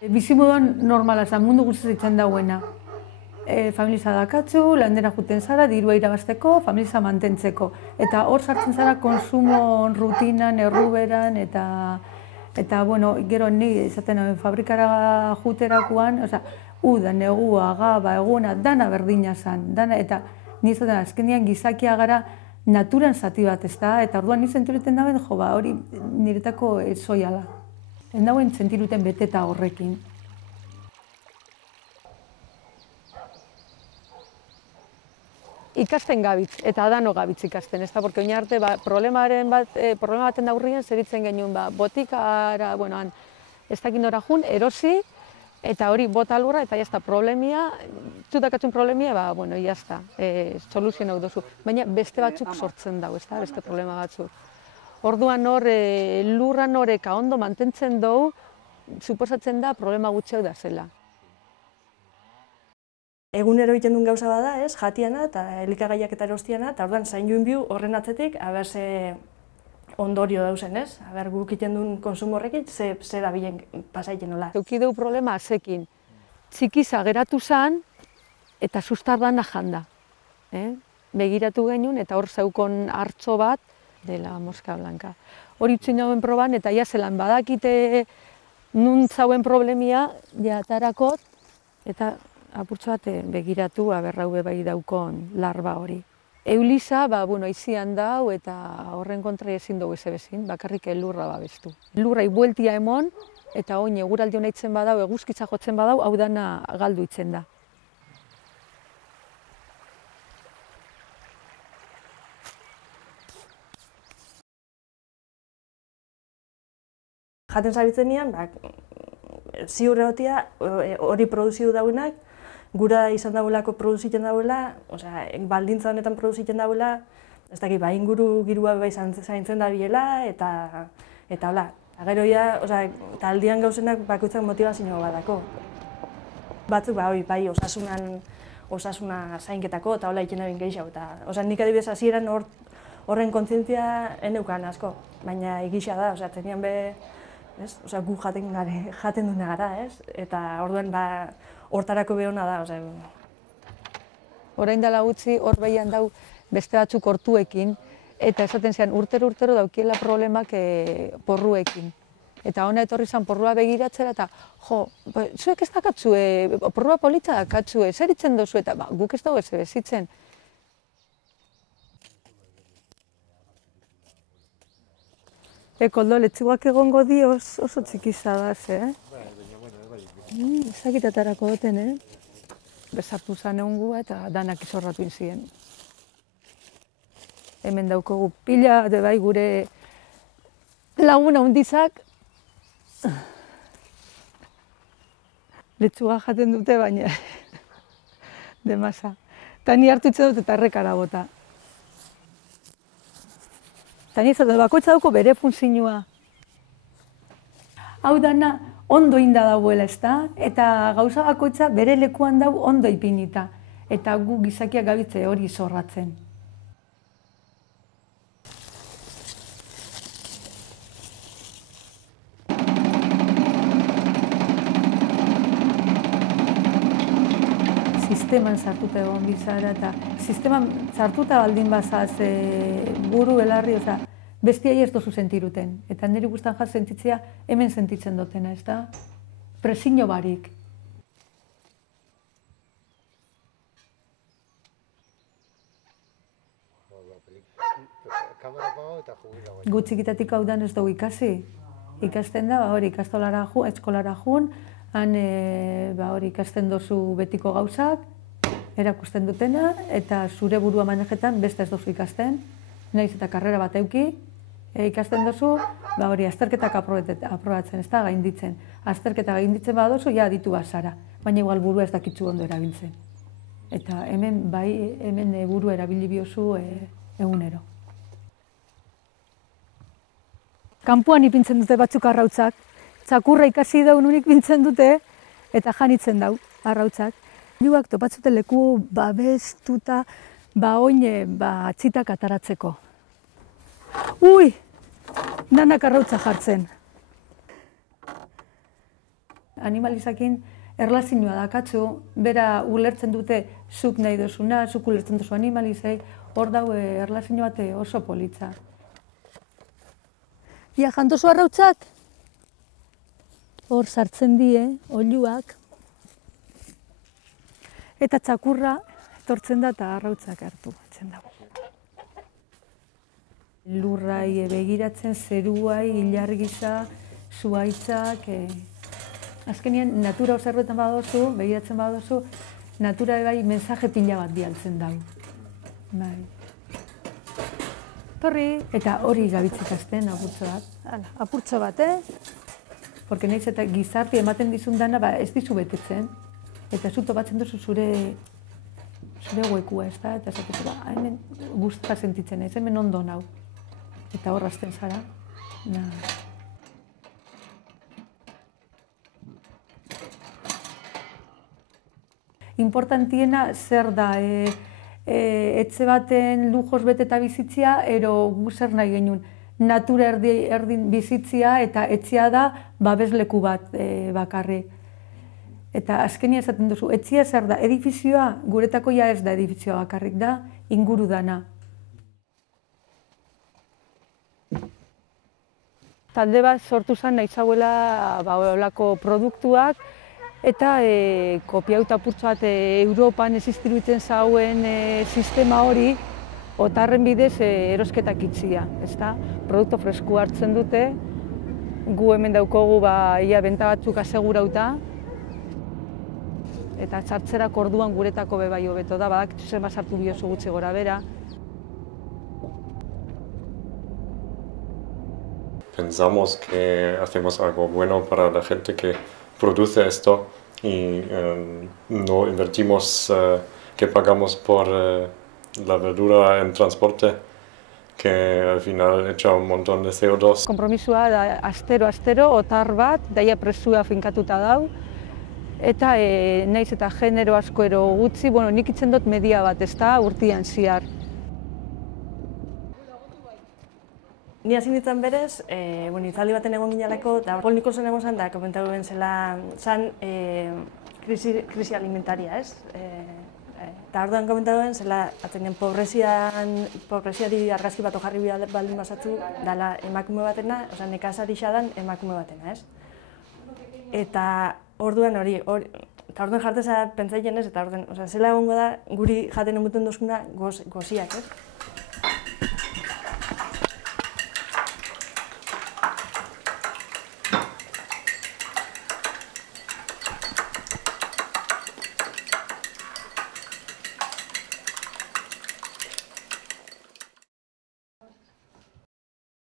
Bizimoduan normala zen, mundu guztiz itzen dauena. Familiza dakatzu, landera juten zara, dirua irabazteko, familiza mantentzeko. Eta hor sartzen zara konsumo rutinan, erruberan, eta bueno, gero ni izaten fabrikara juterakoan, uda, negua, gaba, eguna, dana berdina zen. Eta ni izaten azkenean gizakia gara naturan zati bat, ezta? Eta orduan ni sentiruten dauen, hori niretako zoiala. Ez dauen sentiruten beteta horrekin. Ikasten gabitz, eta dano gabitz ikasten, ez da, porque oin arte problema baten aurrian zeritzen genuen, botikara, ez dakin nora jun, erosi, eta hori bota lurra, eta jazta, problemia, zutakatzen problemia, jazta, soluzionau dozu. Baina beste batzuk sortzen dau, ez da, beste problema batzuk. Orduan hor, lurran horeka ondo mantentzen dugu, suposatzen da problema gutxeak da zela. Egunero egiten duen gauza bada, jatiana eta elikagaiak eta erostiana, eta orduan zain joan biu horren atzetik, aber ze ondorio dauzen, aber guk egiten duen konsumo horrekin, ze da bilen pasaiten nola. Euki dugu problema azekin. Txikiza geratu zen, eta sustardana janda. Begiratu genuen, eta hor zeukon hartzo bat, dela mosca blanca. Hori utzin dauen proban, eta jazelan badakite nun zauen problemia, jatarakot, eta apurtxo bat begiratu, aberraube bai daukon larba hori. Eulisa, izian dau eta horren kontra ezin dugu ezebezin, bakarrik lurra babestu. Lurrai bueltia emon, eta oin eguraldi hona itzen badau, eguzkitza jotzen badau, hau dana galdu itzen da. Jaten zabitzen nian, ziur egotia hori produzidu dauenak, gura izan dauelako produzitzen dauela, baldintza honetan produzitzen dauela, ez dakit, inguru girua zaintzen da biela, eta hola. Gero ja, eta aldian gauzenak bakoitzak motivazioa badako. Batzuk, bai, osasuna zainketako, eta hola ikena bin gehiago. Nik adibidez hasieran horren kontzientzia eneukan asko, baina egisa da, zenian be, gu jaten duena gara, eta orduan hortarako behona da. Orain dela gutxi, hor behian dau beste batzuk hortuekin, eta esaten zean urtero daukiela problemak porruekin. Eta hona etorri zan porrua begiratzera, eta zuek ez dakatzu, porrua politza dakatzu, zer itzen dozu, eta guk ez dago ez bezitzen. Koldo, letxuak egongo di oso txikiza da, ezakitatarako duten, Besartu zan egun gu eta danak izorratu inzien. Hemen daukogu pila, bai gure laguna hundizak. Letxuga jaten dute, baina demasa. Eta ni hartu itzen dut eta errekara bota. Eta ni izaten bakoitza dauko bere funtzioa. Hau dana ondo inda dauela, ezta? Eta gauza bakoitza bere lekuan dau ondo ipinita. Eta gu gizakiak gabitze hori zorratzen. Sisteman sartuta egon bizara, eta sisteman sartuta baldin bazaz buru belarri, bestiai ez dozu sentiruten. Eta niri guztan jat sentitzea hemen sentitzen dutena, ez da? Presiño barik. Gutxikitatik hau dan ez dugu ikasi. Ikasten da, ikastolara jun, eskolara jun, han ikasten dozu betiko gauzak, erakusten dutena, eta zure burua manejetan beste ez dozu ikasten. Naiz eta karrera bat euki, ikasten dozu, azterketak aprobatzen, ez da, gainditzen. Azterketa gainditzen badozu, ja aditu bazara, baina igual burua ez dakitzu ondo erabiltzen. Eta hemen, hemen burua erabili biozu egunero. Kanpoan ipintzen dute batzuk arrautzak, txakurra ikasi daun unik pintzen dute, eta janitzen dau arrautzak. Iluak topatzute leku babestuta, oin txitak ataratzeko. Ui! Danak arrautza jartzen. animalizakin erlazioa dakatzu, bera ulertzen dute zuk nahi duzuna, zuk ulertzen duzu animalizei, hor daue erlazio bat oso politza. Ia jantozu arrautzak? Hor sartzen die, oiluak. Eta txakurra etortzen da eta arrautzak hartu batzen dago. Lurrai begiratzen, zeruai, ilargiza, zuhaitzak. Azkenean, natura observetan badozu, begiratzen badozu, natura bai mensaje pila bat bialtzen dago. Bai. Torri, eta hori gabitzek azten apurtxo bat. Hala, apurtxo bat, Porque nahiz eta gizarti ematen dizun dana, ez dizu betetzen. Eta zu topatzen duzu zure huekua, ez da? Eta esatezu, hemen guztua sentitzen ez, hemen ondo nau. Eta hor hasten zara. Importantiena zer da, etxe baten lujos beteta bizitzia, ero gu zer nahi genuen. Natura erdin bizitzia eta etxea da babesleku bat bakarrik. Eta azkenia esaten duzu, etxea zer da, edifizioa, guretako ja ez da edifizioa bakarrik da, inguru dana. Talde bat sortu zen nahi zauela olako produktuak, eta kopiauta apurtxo bat Europan existirutzen zauen sistema hori, otarren bidez erosketak itxia, ezta? Produktu fresku hartzen dute, gu hemen daukogu ia benta batzuk asegurauta, eta txartzerak orduan guretako bebai hobeto da, badakitzu zenbat sartu biozu gutxi gora bera. Pensamos que hacemos algo bueno para la gente que produce esto y no invertimos que pagamos por la verdura en transporte, que al final echa un montón de CO2. Konpromisua da astero, otar bat, daia presua finkatuta dau, eta naiz eta genero asko ero gutxi, nik itzen dut media bat, ez da, urtian ziar. Ni hasi nintzen berez, itzaldi baten egon ginaleko, eta Paul Nicholson egon zen, da komentatu ben zela, zan krisi alimentaria, ez? Eta orduan komentatu ben zela, atzenean pobreziari argazki bat jarri baldin basatzu, dala emakume batena, oza, nekazari xadan emakume batena, ez? Eta orduan hori, eta orduan jarteza pentsaiten ez, eta orduan, zela egongo da, guri jaten emuten duzkuna goziak, ez?